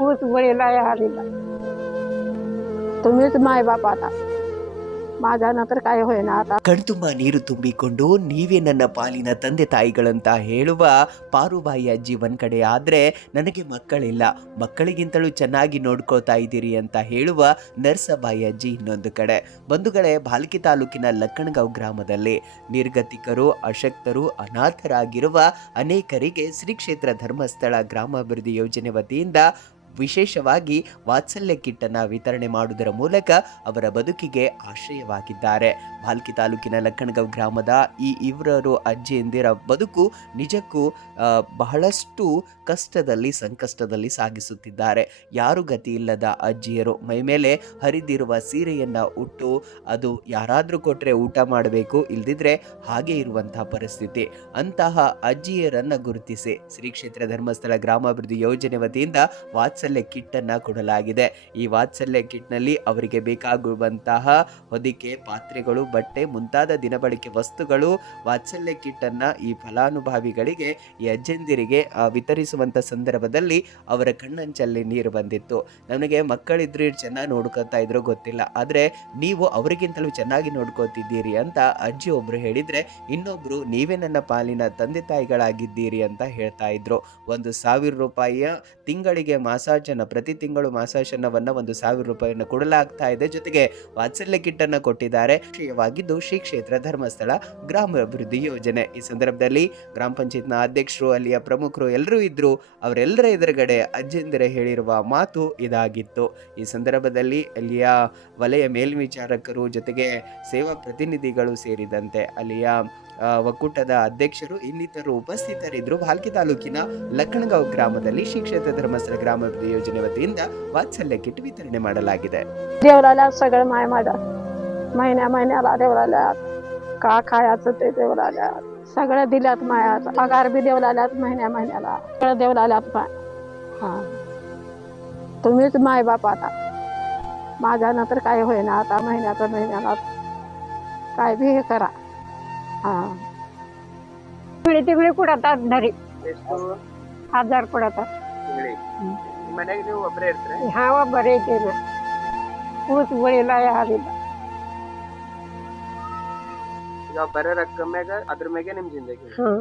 ऊस बळीला यायला तुम्हीच माय बाप आता माझ्या नंतर काय होईना आता ಕಣ್ತುಂಬ ನೀರು ತುಂಬಿಕೊಂಡು ನೀವೇ ನನ್ನ ಪಾಲಿನ ತಂದೆ ತಾಯಿಗಳಂತ ಹೇಳುವ ಪಾರುಬಾಯಿ ಅಜ್ಜಿ ಒಂದ್ ಕಡೆ ಆದ್ರೆ ನನಗೆ ಮಕ್ಕಳಿಲ್ಲ ಮಕ್ಕಳಿಗಿಂತಲೂ ಚೆನ್ನಾಗಿ ನೋಡ್ಕೊಳ್ತಾ ಇದ್ದೀರಿ ಅಂತ ಹೇಳುವ ನರ್ಸಬಾಯಿ ಅಜ್ಜಿ ಇನ್ನೊಂದು ಕಡೆ ಬಂಧುಗಳೇ ಬಾಲ್ಕಿ ತಾಲೂಕಿನ ಲಕ್ಕಣಗಾಂವ್ ಗ್ರಾಮದಲ್ಲಿ ನಿರ್ಗತಿಕರು ಅಶಕ್ತರು ಅನಾಥರಾಗಿರುವ ಅನೇಕರಿಗೆ ಶ್ರೀ ಕ್ಷೇತ್ರ ಧರ್ಮಸ್ಥಳ ಗ್ರಾಮಾಭಿವೃದ್ಧಿ ಯೋಜನೆ ವತಿಯಿಂದ ವಿಶೇಷವಾಗಿ ವಾತ್ಸಲ್ಯ ಕಿಟ್ಟನ್ನು ವಿತರಣೆ ಮಾಡುವುದರ ಮೂಲಕ ಅವರ ಬದುಕಿಗೆ ಆಶ್ರಯವಾಗಿದ್ದಾರೆ. ಭಾಲ್ಕಿ ತಾಲೂಕಿನ ಲಕ್ಕಣಗಾವ್ ಗ್ರಾಮದ ಈ ಇವರರು ಅಜ್ಜಿಯಂದಿರ ಬದುಕು ನಿಜಕ್ಕೂ ಬಹಳಷ್ಟು ಕಷ್ಟದಲ್ಲಿ ಸಂಕಷ್ಟದಲ್ಲಿ ಸಾಗಿಸುತ್ತಿದ್ದಾರೆ. ಯಾರು ಗತಿ ಇಲ್ಲದ ಅಜ್ಜಿಯರು ಮೈಮೇಲೆ ಹರಿದಿರುವ ಸೀರೆಯನ್ನು ಉಟ್ಟು ಅದು ಯಾರಾದರೂ ಕೊಟ್ಟರೆ ಊಟ ಮಾಡಬೇಕು, ಇಲ್ದಿದ್ರೆ ಹಾಗೆ ಇರುವಂತಹ ಪರಿಸ್ಥಿತಿ. ಅಂತಹ ಅಜ್ಜಿಯರನ್ನ ಗುರುತಿಸಿ ಶ್ರೀ ಕ್ಷೇತ್ರ ಧರ್ಮಸ್ಥಳ ಗ್ರಾಮಾಭಿವೃದ್ಧಿ ಯೋಜನೆ ವತಿಯಿಂದ ವಾತ್ಸಲ್ಯ ಕಿಟ್ ಅನ್ನ ಕೊಡಲಾಗಿದೆ. ಈ ವಾತ್ಸಲ್ಯ ಕಿಟ್ನಲ್ಲಿ ಅವರಿಗೆ ಬೇಕಾಗುವಂತಹ ಹೊದಿಕೆ, ಪಾತ್ರೆಗಳು, ಬಟ್ಟೆ, ಮುಂತಾದ ದಿನಬಳಕೆ ವಸ್ತುಗಳು ವಾತ್ಸಲ್ಯ ಕಿಟ್ ಅನ್ನ ಈ ಫಲಾನುಭವಿಗಳಿಗೆ, ಈ ಅಜ್ಜಂದಿರಿಗೆ ವಿತರಿಸುವಂತ ಸಂದರ್ಭದಲ್ಲಿ ಅವರ ಕಣ್ಣಂಚಲ್ಲಿ ನೀರು ಬಂದಿತ್ತು. ನನಗೆ ಮಕ್ಕಳಿದ್ರೆ ಚೆನ್ನಾಗಿ ನೋಡ್ಕೊತಾ ಇದ್ರು ಗೊತ್ತಿಲ್ಲ. ಆದ್ರೆ ನೀವು ಅವರಿಗಿಂತಲೂ ಚೆನ್ನಾಗಿ ನೋಡ್ಕೋತಿದ್ದೀರಿ ಅಂತ ಅಜ್ಜಿ ಒಬ್ರು ಹೇಳಿದ್ರೆ, ಇನ್ನೊಬ್ರು ನೀವೇ ನನ್ನ ಪಾಲಿನ ತಂದೆ ತಾಯಿಗಳಾಗಿದ್ದೀರಿ ಅಂತ ಹೇಳ್ತಾ ಇದ್ರು. ಒಂದು ಸಾವಿರ ರೂಪಾಯಿಯ ತಿಂಗಳಿಗೆ ಮಾಸಾಜನ ಪ್ರತಿ ತಿಂಗಳು ಮಾಸಾಶನವನ್ನು ಒಂದು ಸಾವಿರ ರೂಪಾಯಿಯನ್ನು ಕೊಡಲಾಗ್ತಾ ಇದೆ. ಜೊತೆಗೆ ವಾತ್ಸಲ್ಯ ಕಿಟ್ ಅನ್ನ ಕೊಟ್ಟಿದ್ದಾರೆ. ವಿಷಯವಾಗಿದ್ದು ಶ್ರೀ ಕ್ಷೇತ್ರ ಧರ್ಮಸ್ಥಳ ಗ್ರಾಮಾಭಿವೃದ್ಧಿ ಯೋಜನೆ. ಈ ಸಂದರ್ಭದಲ್ಲಿ ಗ್ರಾಮ ಪಂಚಾಯತ್ನ ಅಧ್ಯಕ್ಷರು, ಅಲ್ಲಿಯ ಪ್ರಮುಖರು ಎಲ್ಲರೂ ಇದ್ರು. ಅವರೆಲ್ಲರ ಎದುರುಗಡೆ ಅಜ್ಜಂದಿರ ಹೇಳಿರುವ ಮಾತು ಇದಾಗಿತ್ತು. ಈ ಸಂದರ್ಭದಲ್ಲಿ ಅಲ್ಲಿಯ ವಲಯ ಮೇಲ್ವಿಚಾರಕರು ಜೊತೆಗೆ ಸೇವಾ ಪ್ರತಿನಿಧಿಗಳು ಸೇರಿದಂತೆ ಅಲ್ಲಿಯ ಒಕ್ಕೂಟದ ಅಧ್ಯಕ್ಷರು ಇನ್ನಿತರರು ಉಪಸ್ಥಿತರಿದ್ದರು ಭಾಲ್ಕಿ ತಾಲೂಕಿನ ಲಕ್ಕಣಗಾಂವ್ ಗ್ರಾಮದಲ್ಲಿ ಶ್ರೀ ಕ್ಷೇತ್ರ ಧರ್ಮಸ್ಥಳ ಗ್ರಾಮಾಭಿವೃದ್ಧಿ ಯೋಜನೆ ವತಿಯಿಂದ ವಾತ್ಸಲ್ಯ ಕಿಟ್ ವಿತರಣೆ ಮಾಡಲಾಗಿದೆ देवराला सगळं माय माझ्या महिन्या महिन्याला देवराला का खायचं ते देवराला सगळं दिल्यात मायात पगार बी देवलाल्यात महिन्या महिन्याला सगळं देवलाल्यात माय हा तुम्हीच माय बाप आता माझ्या नंतर काय होईना आता महिन्याचं महिन्याला काय बी हे करा हा तिकडे तिकडे कुडतात धरी ಎಷ್ಟು हजार कुडतात ತಿಂಗಳಿಗೆ ಹ್ಮ್. ನಿಮ್ಮ ಮನೆಗೆ ನೀವು ಒಬ್ಬರೇ ಇರ್ತೀರ ಹಾವ ಬರೀ ಐತೇನ ಊಸ್ ಬಳಿಲ್ಲ ಯಾರಿಲ್ಲ ಈಗ ಬರೋ ರೊಕ್ಕ ಮ್ಯಾಗ ಅದ್ರ ಮ್ಯಾಗೆ ನಿಮ್ ಜಿಂದಗಿ ಹ್ಮ್